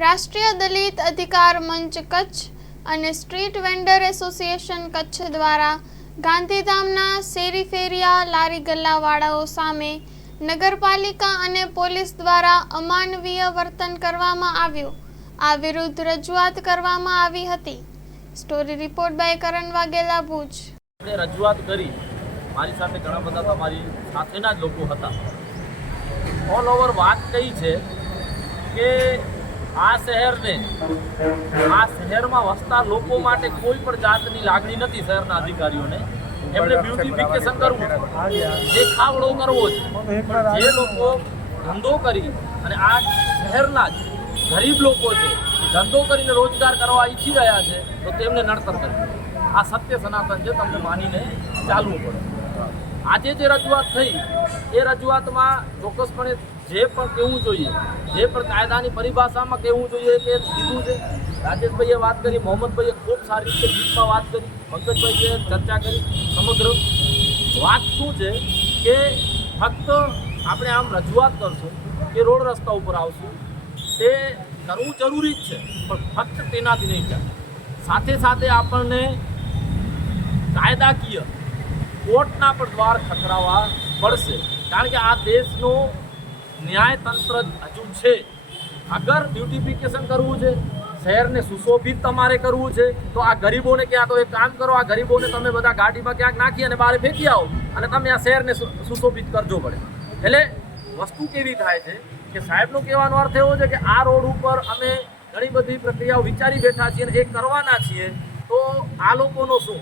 રાષ્ટ્રીય દલિત અધિકાર મંચ કચ્છ અને સ્ટ્રીટ વેન્ડર એસોસિએશન કચ્છ દ્વારા ગાંધીધામના શેરી ફેરિયા લારી ગલ્લાવાળાઓ સામે નગરપાલિકા અને પોલીસ દ્વારા અમાનવીય વર્તન કરવામાં આવ્યું. આ વિરુદ્ધ રજૂઆત કરવામાં આવી હતી. Story report by Karan Vaghela, Bhuj. રજૂઆત કરી. મારી સાથે ઘણા બધા તમારી સાથેના જ લોકો હતા. ઓલ ઓવર વાત કઈ છે કે આ શહેરને, આ શહેરમાં વસતા લોકો માટે કોઈ પણ જાતની લાગણી નથી શહેરના અધિકારીઓને. એમને બ્યુટિફિકેશન કરવું જે ખાવડો કરવો છે, જે લોકો ધંધો કરી અને આ શહેરના ગરીબ લોકો છે ધંધો કરીને રોજગાર કરવા ઈચ્છી રહ્યા છે, તો તેમને નડતર કરવું આ સત્ય સનાતન છે, તમને માનીને ચાલવું પડે. આજે જે રજૂઆત થઈ, એ રજૂઆતમાં ચોક્કસપણે જે પણ કહેવું જોઈએ, જે પણ કાયદાની પરિભાષામાં કહેવું જોઈએ કે કીધું છે. રાજેશભાઈએ વાત કરી, મોહમ્મદભાઈએ ખૂબ સારી રીતે ગીતમાં વાત કરી, પંકજભાઈએ ચર્ચા કરી, સમગ્ર વાત શું છે કે ફક્ત આપણે આમ રજૂઆત કરશું કે રોડ રસ્તા ઉપર આવશું, તે કરવું જરૂરી જ છે, પણ ફક્ત તેનાથી નહીં ચાલે સાથે સાથે આપણને કાયદાકીય કોર્ટના પણ દ્વાર ખખડાવવા પડશે. કારણ કે આ દેશનું ન્યાયતંત્ર હજુ છે. અગર બ્યુટિફિકેશન કરવું છે, શહેરને સુશોભિત તમારે કરવું છે, તો આ ગરીબોને ક્યાં તો એક કામ કરો, આ ગરીબોને તમે બધા ગાડીમાં ક્યાંક નાખી અને બહાર ફેંકી આવો અને તમે આ શહેરને સુશોભિત કરજો પડે. એટલે વસ્તુ કેવી થાય છે કે સાહેબનો કહેવાનો અર્થ એવો છે કે આ રોડ ઉપર અમે ઘણી બધી પ્રક્રિયાઓ વિચારી બેઠા છીએ અને એ કરવાના છીએ, તો આ લોકોનો શું?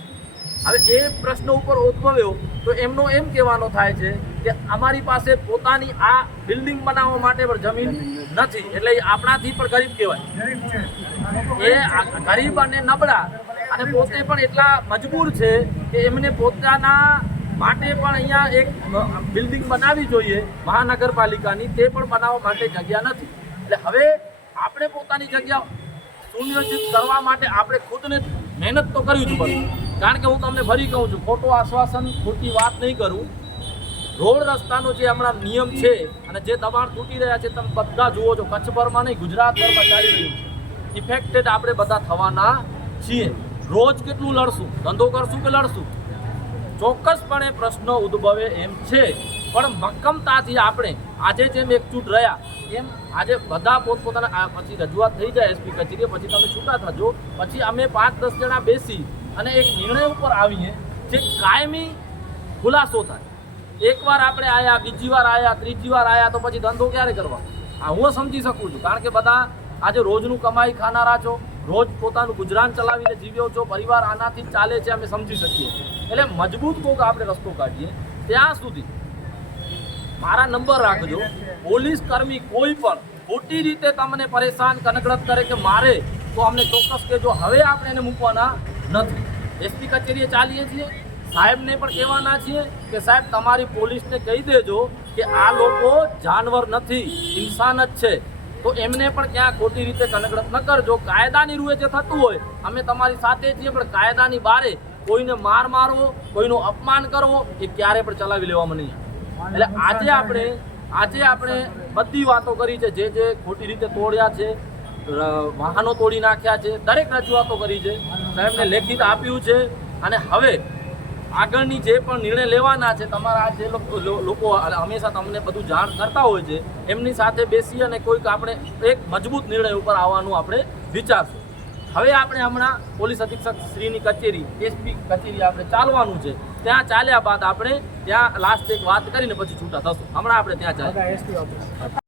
હવે એ પ્રશ્ન ઉપર ઉદ્ભવ્યો તો એમનો એમ કહેવાનો થાય છે કે અમારી પાસે પોતાની આ બિલ્ડિંગ બનાવવા માટે પણ જમીન નથી. એટલે આપણાથી પણ ગરીબ કહેવાય. એ ગરીબ અને નબળા અને પોતે પણ એટલા મજબૂર છે કે એમને પોતાના માટે પણ અહીંયા એક બિલ્ડિંગ બનાવવી જોઈએ. મહાનગરપાલિકાની તે પણ બનાવવા માટે જગ્યા નથી. એટલે હવે આપણે પોતાની જગ્યા સુનિયોજિત કરવા માટે આપણે ખુદને મહેનત તો કરવી જ પડે. કારણ કે હું તમને ફરી કહું છું, ખોટું આશ્વાસન, ખોટી વાત નહીં કરું. રોડ રસ્તાનો જે હમણાં નિયમ છે અને જે દબાણ તૂટી રહ્યા છે, તમે બધા જુઓ છો, કચ્છભરમાં નહીં, ગુજરાતભરમાં ચાલી રહ્યું છે. ઇફેક્ટેડ આપણે બધા થવાના છીએ. રોજ કેટલું લડશું? ધંધો કરશું કે લડશું? ચોક્કસપણે પ્રશ્ન ઉદ્ભવે એમ છે. પણ મક્કમતાથી આપણે આજે જેમ એકજૂટ રહ્યા, એમ આજે બધા પોતપોતાના પછી રજૂઆત થઈ જાય એસપી કચેરીએ, પછી તમે છૂટા થજો. પછી અમે પાંચ દસ જણા બેસી અને એક નિર્ણય ઉપર આવીએ જે કાયમી ખુલાસો થાય. એકવાર આપણે આયા, બીજી વાર આયા, ત્રીજી વાર આયા તો પછી ધંધો ક્યારે કરવા? આ હું સમજી શકું છું, કારણ કે બધા આજે રોજનું કમાઈ ખાનારા છો, રોજ પોતાનું ગુજરાન ચલાવીને જીવ્યો છો, પરિવાર આનાથી ચાલે છે, અમે સમજી શકીએ. એટલે મજબૂત કોક આપણે રસ્તો કાઢીએ, ત્યાં સુધી મારા નંબર રાખજો. પોલીસ કર્મી કોઈ પણ ખોટી રીતે તમને પરેશાન, કનકડત કરે કે મારે, તો અમને ચોક્કસ કહેજો, હવે આપણે એને મૂકવાના નથી. એસપી કચેરીએ ચાલીએ છીએ. સાહેબને પણ કહેવાના છીએ કે સાહેબ, તમારી પોલીસને કહી દેજો કે આ લોકો જાનવર નથી, ઇન્સાન જ છે. તો એમને પણ ક્યાં ખોટી રીતે કનકડત ન કરજો. કાયદાની રૂએ જે થતું હોય, અમે તમારી સાથે છીએ, પણ કાયદાની બારે કોઈને માર મારવો, કોઈનું અપમાન કરવો, એ ક્યારે પણ ચલાવી લેવામાં નહીં એટલે આજે આપણે આજે આપણે બધી વાતો કરી છે. જે જે ખોટી રીતે તોડ્યા છે વાહનો તોડી નાખ્યા છે, દરેક રજૂઆતો કરી છે. સાહેબને લેખિત આપ્યું છે અને હવે આગળની જે પણ નિર્ણય લેવાના છે, તમારા જે લોકો હંમેશા તમને બધું જાણ કરતા હોય છે, એમની સાથે બેસી અને કોઈક આપણે એક મજબૂત નિર્ણય ઉપર આવવાનું આપણે વિચારશું. હવે આપણે હમણાં પોલીસ અધિક્ષક શ્રીની કચેરી, એસપી કચેરી આપણે ચાલવાનું છે. ત્યાં ચાલ્યા બાદ આપણે ત્યાં લાસ્ટ એક વાત કરીને પછી છૂટા થશું. હમણાં આપણે ત્યાં ચાલીએ